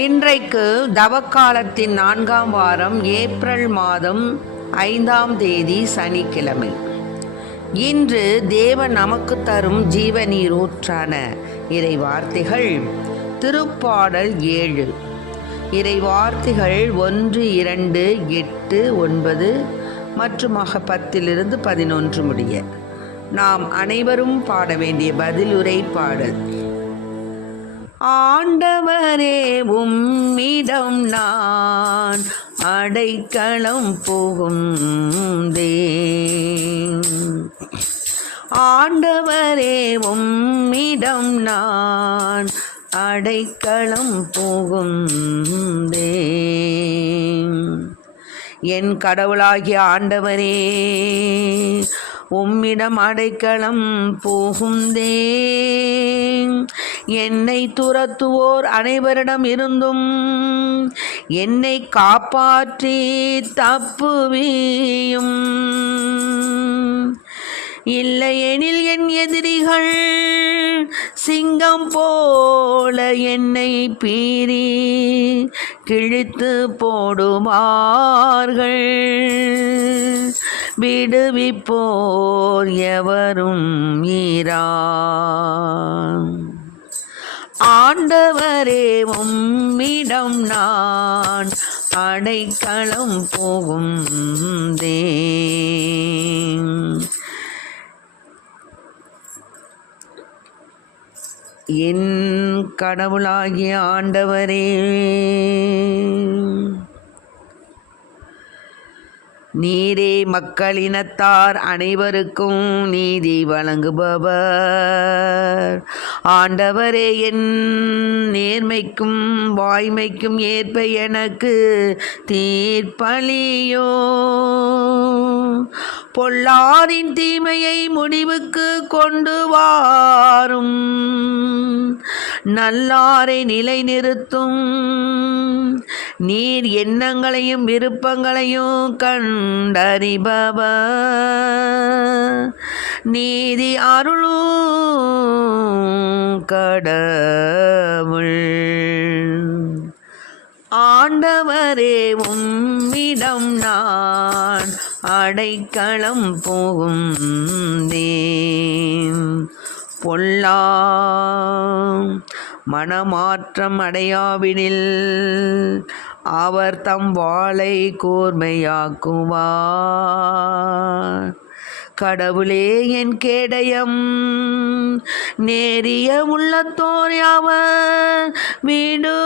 இன்றைக்கு தவக்காலத்தின் 4ஆம் வாரம் ஏப்ரல் மாதம் 5ஆம் தேதி சனிக்கிழமை. இன்று தேவன் நமக்கு தரும் ஜீவநீரூற்றான இறை வார்த்தைகள் திருப்பாடல் 7. இறை வார்த்தைகள் 1, 2, 8, 9 மற்றும் 10 11 முடிய. நாம் அனைவரும் பாட வேண்டிய பதிலுரை பாடல். ஆண்டவரே உம்மிடம் நான் அடைக்கலம் புகுந்தேன். ஆண்டவரே உம்மிடம் நான் அடைக்கலம் புகுந்தேன். என் கடவுளாகிய ஆண்டவரே, உம்மிடம் அடைக்கலம் புகுந்தேன். என்னை துரத்துவோர் அனைவரிடம் இருந்தும் என்னை காப்பாற்றி தப்புவியும். இல்லையெனில் என் எதிரிகள் சிங்கம் போல என்னை பீறி கிழித்து போடுவார்கள். விடுவிப்போர் எவரும் ஈரா. ஆண்டவரே உம்மிடம் நான் அடைக்கலம் புகுந்தேன். என் கடவுளாகிய ஆண்டவரே, நீரே மக்களினத்தார் அனைவருக்கும் நீதி வழங்குபவர். ஆண்டவரே, என் நேர்மைக்கும் வாய்மைக்கும் ஏற்ப எனக்கு தீர்ப்பளியோ. பொல்லாரின் தீமையை முடிவுக்கு கொண்டு வாரும். நல்லாரை நிலைநிறுத்தும். நீர் எண்ணங்களையும் விருப்பங்களையும் கண்டறிபவர். நீதி அருளும் கடவுள். ஆண்டவரே உம்மிடம் நான் அடைக்கலம் புகுந்தேன். பொல்லா மனமாற்றம் அடையாவிடில் அவர் தம் வாளை கூர்மையாக்குவார். கடவுளே என் கேடயம், நேரிய உள்ளத்தோர் அவர் விடுவிப்பார்.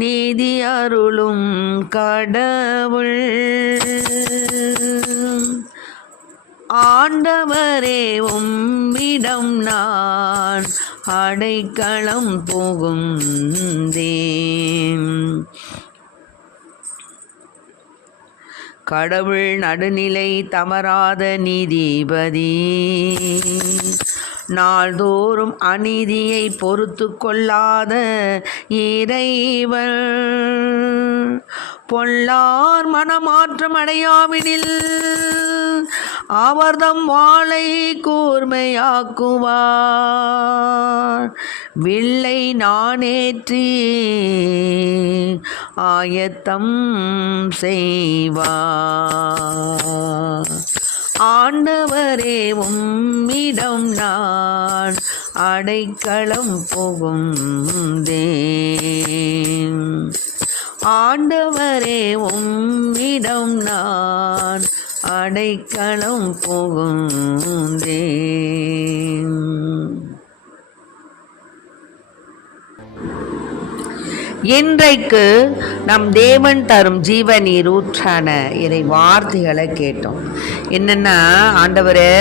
நீதி அருளும் கடவுள். ஆண்டவரே உம்மிடம் நான் அடைக்கலம் புகுந்தேன். கடவுள் நடுநிலை தவறாத நீதிபதி. நாள்தோறும் அநீதியை பொறுத்து கொள்ளாத இறைவர். பொல்லார் மனமாற்றம் அடையாவிடில் அவர்தம் வாளை கூர்மையாக்குவார். வில்லை நானேற்றி ஆயத்தம் செய்வார். ஆண்டவரே உம்மிடம் நான் அடைக்கலம் புகுந்தேன். ஆண்டவரே உம்மிடம் நான் அடைக்கலம் புகுந்தேன். இன்றைக்கு நம் தேவன் தரும் ஜீவநீர் ஊற்றான இறை வார்த்தைகளை கேட்டோம். என்னென்னா, ஆண்டவரே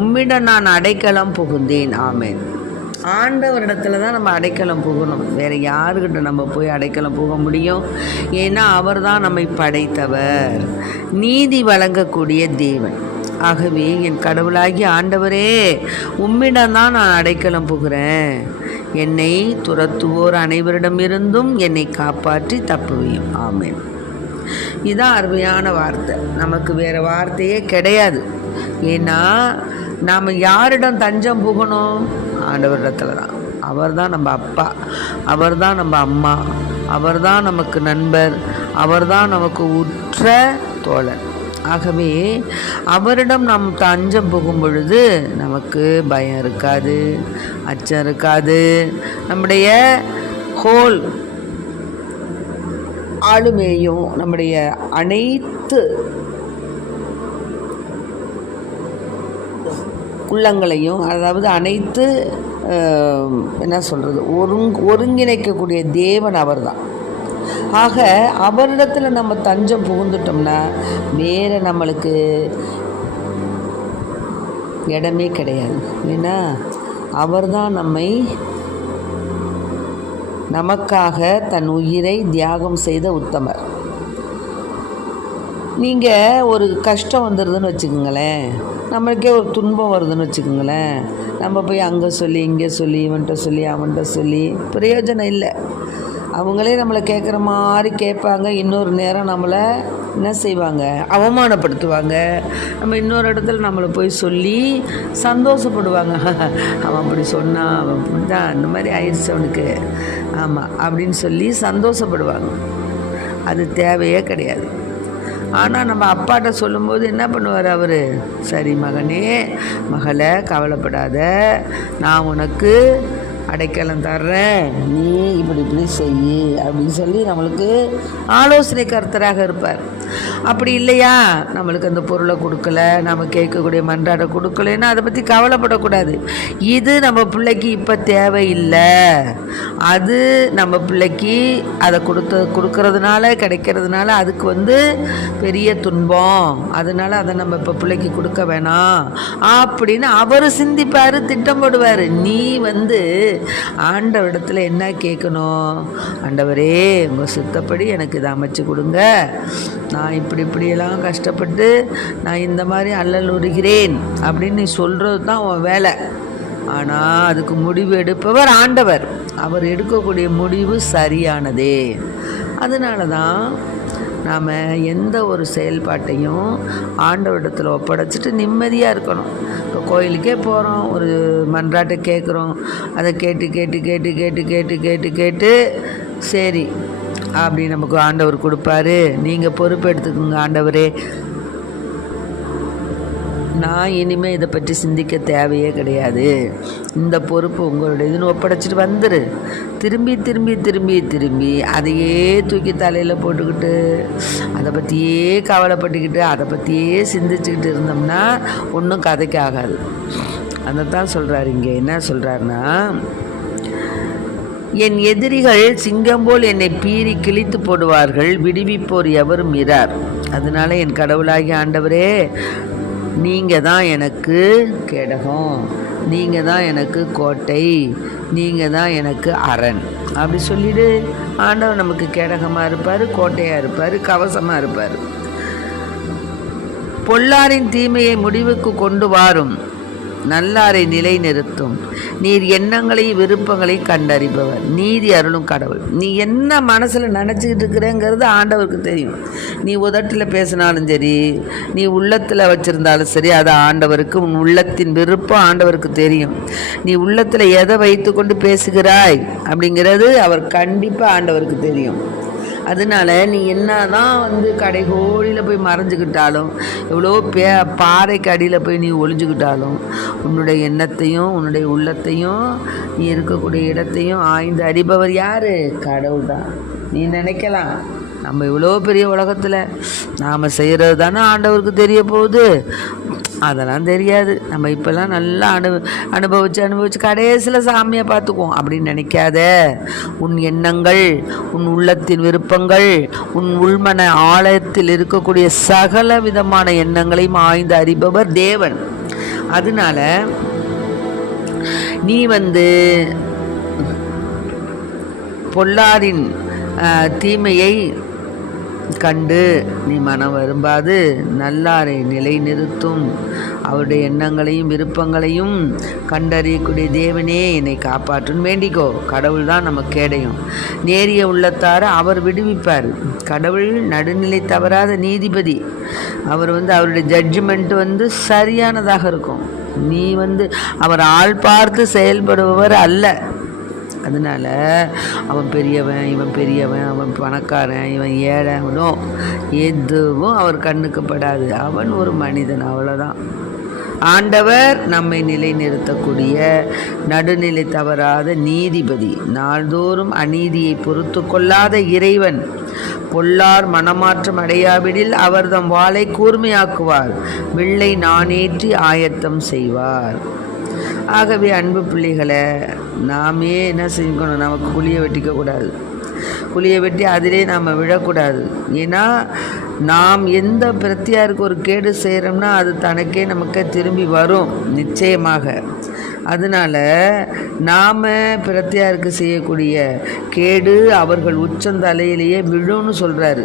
உம்மிடம் நான் அடைக்கலம் புகுந்தேன். ஆமென். ஆண்டவரிடத்துல தான் நம்ம அடைக்கலம் புகணும். வேறு யாருக்கிட்ட நம்ம போய் அடைக்கலம் புக முடியும்? ஏன்னா அவர் தான் நம்மை படைத்தவர், நீதி வழங்கக்கூடிய தேவன். ஆகவே என் கடவுளாகிய ஆண்டவரே, உம்மிடம்தான் நான் அடைக்கலம் புகிறேன். என்னை துரத்துவோர் அனைவரிடமிருந்தும் என்னை காப்பாற்றி தப்புவியும். ஆமென். இதான் அருமையான வார்த்தை. நமக்கு வேறு வார்த்தையே கிடையாது. ஏன்னா நாம் யாரிடம் தஞ்சம் புகணும்? ஆண்டவரிடத்துல தான். அவர் தான் நம்ம அப்பா, அவர் தான் நம்ம அம்மா, அவர் தான் நமக்கு நண்பர், அவர் தான் நமக்கு உற்ற தோழர். ஆகவே அவரிடம் நாம் தஞ்சம் புகும் பொழுது நமக்கு பயம் இருக்காது, அச்சம் இருக்காது. நம்முடைய ஹோல் ஆளுமையும் நம்முடைய அனைத்து உள்ளங்களையும், அதாவது அனைத்து என்ன சொல்கிறது, ஒருங்கிணைக்கக்கூடிய தேவன் அவர் தான். ஆக அவரிடத்தில் நம்ம தஞ்சம் புகுந்துட்டோம்னா வேறு நம்மளுக்கு இடமே கிடையாது. ஏன்னா அவர் தான் நமக்காக தன் உயிரை தியாகம் செய்த உத்தமர். நீங்கள் ஒரு கஷ்டம் வந்துடுதுன்னு வச்சுக்கோங்களேன், நம்மளுக்கே ஒரு துன்பம் வருதுன்னு வச்சுக்கோங்களேன், நம்ம போய் அங்கே சொல்லி இங்கே சொல்லி இவன்கிட்ட சொல்லி அவன்கிட்ட சொல்லி பிரயோஜனம் இல்லை. அவங்களே நம்மளை கேட்குற மாதிரி கேட்பாங்க. இன்னொரு நேரம் நம்மளை என்ன செய்வாங்க, அவமானப்படுத்துவாங்க. நம்ம இன்னொரு இடத்துல நம்மளை போய் சொல்லி சந்தோஷப்படுவாங்க. அவன் அப்படி சொன்னான், அவன் அப்படிதான், அந்த மாதிரி ஆயிடுச்சு அவனுக்கு, ஆமாம் அப்படின்னு சொல்லி சந்தோஷப்படுவாங்க. அது தேவையே கிடையாது. ஆனால் நம்ம அப்பாட்ட சொல்லும்போது என்ன பண்ணுவார் அவர்? சரி மகனே மகளே கவலைப்படாத, நான் உனக்கு அடைக்கலம் தர்றேன், நீ இப்படி செய்யி அப்படின்னு சொல்லி நம்மளுக்கு ஆலோசனை கர்த்தராக இருப்பார். அப்படி இல்லையா, நம்மளுக்கு அந்த பொருளை கொடுக்கல, நம்ம கேட்கக்கூடிய மன்றாட கொடுக்கலன்னா அதை பற்றி கவலைப்படக்கூடாது. இது நம்ம பிள்ளைக்கு இப்போ தேவையில்லை, அது நம்ம பிள்ளைக்கு அதை கொடுக்கறதுனால கிடைக்கிறதுனால அதுக்கு பெரிய துன்பம், அதனால அதை நம்ம இப்போ பிள்ளைக்கு கொடுக்க வேணாம் அப்படின்னு அவர் சிந்திப்பார், திட்டம் போடுவார். நீ ஆண்டவரிடத்துல என்ன கேட்கணும்? ஆண்டவரே உங்கள் சித்தப்படி எனக்கு இதை அமைச்சு கொடுங்க, நான் இப்படியெல்லாம் கஷ்டப்பட்டு நான் இந்த மாதிரி அல்லல் உறுகிறேன் அப்படின்னு நீ சொல்கிறது தான் உன் வேலை. ஆனால் அதுக்கு முடிவு எடுப்பவர் ஆண்டவர். அவர் எடுக்கக்கூடிய முடிவு சரியானதே. அதனால தான் நாம் எந்த ஒரு செயல்பாட்டையும் ஆண்டவரிடத்தில் ஒப்படைச்சிட்டு நிம்மதியாக இருக்கணும். இப்போ கோயிலுக்கே போகிறோம், ஒரு மன்றாட்டை கேட்குறோம், அதை கேட்டு கேட்டு கேட்டு கேட்டு கேட்டு கேட்டு கேட்டு சரி அப்படி நமக்கு ஆண்டவர் கொடுப்பாரு, நீங்கள் பொறுப்பு எடுத்துக்கோங்க ஆண்டவரே, நான் இனிமேல் இதை பற்றி சிந்திக்க தேவையே கிடையாது, இந்த பொறுப்பு உங்களுடைய இதுன்னு ஒப்படைச்சிட்டு வந்துரு. திரும்பி திரும்பி திரும்பி திரும்பி அதையே தூக்கி தலையில் போட்டுக்கிட்டு அதை பற்றியே கவலைப்பட்டுக்கிட்டு அதை பற்றியே சிந்திச்சுக்கிட்டு இருந்தோம்னா ஒன்றும் கதைக்கு ஆகாது. அதை தான் சொல்கிறாரு இங்கே. என்ன சொல்கிறாருன்னா, என் எதிரிகள் சிங்கம் போல் என்னை பீறி கிழித்து போடுவார்கள், விடுவிப்போர் எவரும் இரார். அதனால என் கடவுளாகி ஆண்டவரே, நீங்கள் தான் எனக்கு கேடகம், நீங்கள் தான் எனக்கு கோட்டை, நீங்கள் தான் எனக்கு அரண் அப்படி சொல்லிவிடு. ஆண்டவர் நமக்கு கேடகமாக இருப்பார், கோட்டையாக இருப்பார், கவசமாக இருப்பார். பொல்லாரின் தீமையை முடிவுக்கு கொண்டு வாரும், நல்லாரை நிலை நிறுத்தும். நீர் எண்ணங்களையும் விருப்பங்களையும் கண்டறிபவர், நீதி அருளும் கடவுள். நீ என்ன மனசில் நினச்சிக்கிட்டு இருக்கிறேங்கிறது ஆண்டவருக்கு தெரியும். நீ உதட்டில் பேசினாலும் சரி, நீ உள்ளத்தில் வச்சுருந்தாலும் சரி, அது ஆண்டவருக்கு, உன் உள்ளத்தின் விருப்பம் ஆண்டவருக்கு தெரியும். நீ உள்ளத்தில் எதை வைத்து கொண்டு பேசுகிறாய் அப்படிங்கிறது அவர் கண்டிப்பாக ஆண்டவருக்கு தெரியும். அதனால நீ என்ன தான் கடைகோடியில் போய் மறைஞ்சிக்கிட்டாலும், எவ்வளோ பாறைக்கு அடியில் போய் நீ ஒளிஞ்சுக்கிட்டாலும், உன்னுடைய எண்ணத்தையும் உன்னுடைய உள்ளத்தையும் நீ இருக்கக்கூடிய இடத்தையும் ஆய்ந்து அறிபவர் யார்? கடவுள் தான். நீ நினைக்கலாம் நம்ம இவ்வளோ பெரிய உலகத்தில் நாம் செய்கிறது தானே ஆண்டவருக்கு தெரிய போகுது, அதெல்லாம் தெரியாது, நம்ம இப்போல்லாம் நல்லா அனுபவித்து கடைசியில் சாமியை பார்த்துக்குவோம் அப்படின்னு நினைக்காத. உன் எண்ணங்கள், உன் உள்ளத்தின் விருப்பங்கள், உன் உள்மன ஆழத்தில் இருக்கக்கூடிய சகல விதமான எண்ணங்களையும் ஆய்ந்து அறிபவர் தேவன். அதனால நீ பொல்லாரின் தீமையை கண்டு நீ மனம் வரும்பாது, நல்லாரை நிலை நிறுத்தும். அவருடைய எண்ணங்களையும் விருப்பங்களையும் கண்டறியக்கூடிய தேவனே என்னை காப்பாற்றுன்னு வேண்டிக்கோ. கடவுள் தான் நம்ம கேடையும். நேரிய உள்ளத்தார அவர் விடுவிப்பார். கடவுள் நடுநிலை தவறாத நீதிபதி. அவர் அவருடைய ஜட்ஜ்மெண்ட் சரியானதாக இருக்கும். நீ அவர் ஆள் பார்த்து செயல்படுபவர் அல்ல. அதனால் அவன் பெரியவன், இவன் பெரியவன், அவன் பணக்காரன், இவன் ஏழைவனோ எதுவும் அவர் கண்ணுக்கு படாது. அவன் ஒரு மனிதன், அவ்வளோதான். ஆண்டவர் நம்மை நிலைநிறுத்தக்கூடிய நடுநிலை தவறாத நீதிபதி, நாள்தோறும் அநீதியை பொறுத்து கொள்ளாத இறைவன். பொல்லார் மனமாற்றம் அடையாவிடில் அவர் தம் வாளை கூர்மையாக்குவார், வில்லை நானேற்றி ஆயத்தம் செய்வார். ஆகவே அன்பு பிள்ளைகளை, நாமே என்ன செய்யணும், நமக்கு குழியை வெட்டிக்கக்கூடாது. குழியை வெட்டி அதிலே நாம் விழக்கூடாது. ஏன்னா நாம் எந்த பிரத்தியாருக்கு ஒரு கேடு செய்கிறோம்னா அது தனக்கே நமக்கு திரும்பி வரும் நிச்சயமாக. அதனால் நாம் பிரத்தியாருக்கு செய்யக்கூடிய கேடு அவர்கள் உச்சந்தலையிலேயே விழுன்னு சொல்கிறாரு.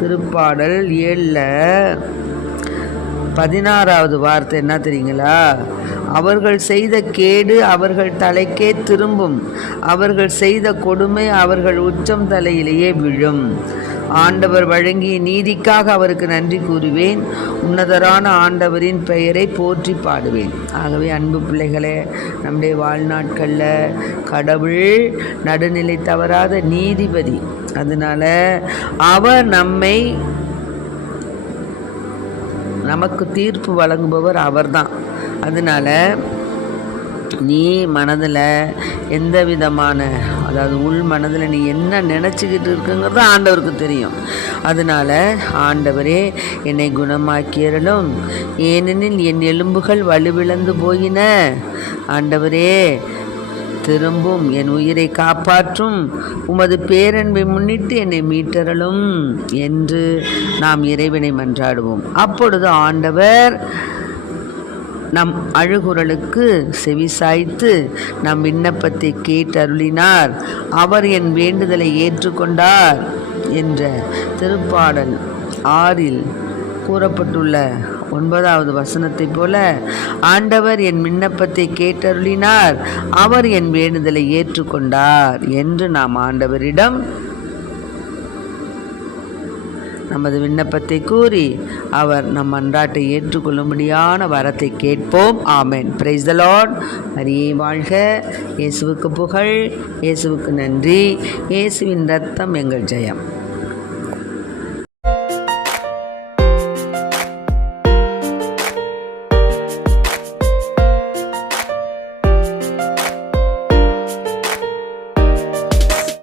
திருப்பாடல் 7 16வது வார்த்தை என்ன தெரியுங்களா? அவர்கள் செய்த கேடு அவர்கள் தலைக்கே திரும்பும், அவர்கள் செய்த கொடுமை அவர்கள் உச்சம் தலையிலேயே விழும். ஆண்டவர் வழங்கிய நீதிக்காக அவருக்கு நன்றி கூறுவேன், உன்னதரான ஆண்டவரின் பெயரை போற்றி பாடுவேன். ஆகவே அன்பு பிள்ளைகளே, நம்முடைய வாழ்நாட்களில் கடவுள் நடுநிலை தவறாத நீதிபதி. அதனால் அவர் நமக்கு தீர்ப்பு வழங்குபவர் அவர்தான். அதனால் நீ மனதில் எந்த விதமான, அதாவது உள் மனதில் நீ என்ன நினச்சிக்கிட்டு இருக்குங்கிறது ஆண்டவருக்கு தெரியும். அதனால் ஆண்டவரே என்னை குணமாக்கியறலும், ஏனெனில் என் எலும்புகள் வலுவிழந்து போயின. ஆண்டவரே திரும்பும், என் உயிரை காப்பாற்றும், உமது பேரன்பை முன்னிட்டு என்னை மீட்டறலும் என்று நாம் இறைவனை மன்றாடுவோம். அப்பொழுது ஆண்டவர் நம் அழுகுரலுக்கு செவிசாய்த்து நம் விண்ணப்பத்தை கேட்டருளினார். அவர் என் வேண்டுதலை ஏற்றுக்கொண்டார் என்ற திருப்பாடல் 6 கூறப்பட்டுள்ள 9வது வசனத்தை போல ஆண்டவர் என் விண்ணப்பத்தை கேட்டருளினார், அவர் என் வேண்டுதலை ஏற்றுக்கொண்டார் என்று நாம் ஆண்டவரிடம் நமது விண்ணப்பத்தை கூறி அவர் நம் மன்றாட்டை ஏற்றுக்கொள்ளும்படியான வரத்தை கேட்போம். ஆமென். Praise the Lord. மரியே வாழ்க. இயேசுவுக்கு புகழ். இயேசுவுக்கு நன்றி. இயேசுவின் இரத்தம் எங்கள் ஜெயம்.